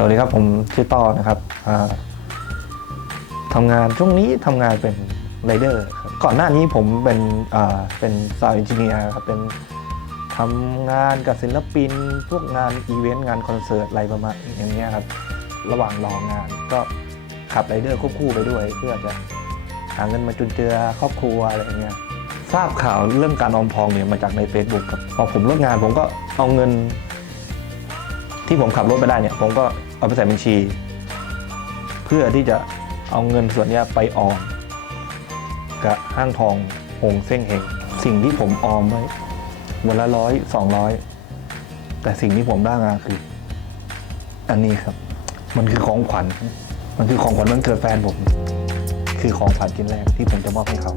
สวัสดีครับผมชื่อต่อนะครับทำงานช่วงนี้ทำงานเป็นไรเดอร์ก่อนหน้านี้ผมเป็นเป็นซาวด์เอนจิเนียร์ครับเป็นทำงานกับศิลปิน พวกงานอีเวนต์งานคอนเสิร์ตอะไรประมาณอย่างเงี้ยครับระหว่างรองานก็ขับไรเดอร์ควบคู่ไปด้วย เพื่อจะหาเงินมาจุนเจือครอบครัวอะไรอย่างเงี้ยทราบข่าวเรื่องการออมทองเนี่ยมาจากใน Facebook ครับพอผมเลิกงานผมก็เอาเงิน ที่ผมขับรถไปได้เนี่ย ผมก็เอาไปใส่บัญชี เพื่อที่จะเอาเงินส่วนนี้ไปออมกับห้างทองหงเส้งเฮงสิ่งที่ผมออมไว้วันละร้อยสองร้อยแต่สิ่งที่ผมได้มาคือ อันนี้ครับ มันคือของขวัญ มันคือของขวัญวันเกิดแฟนผม คือของขวัญชิ้นแรกที่ผมจะมอบให้เขา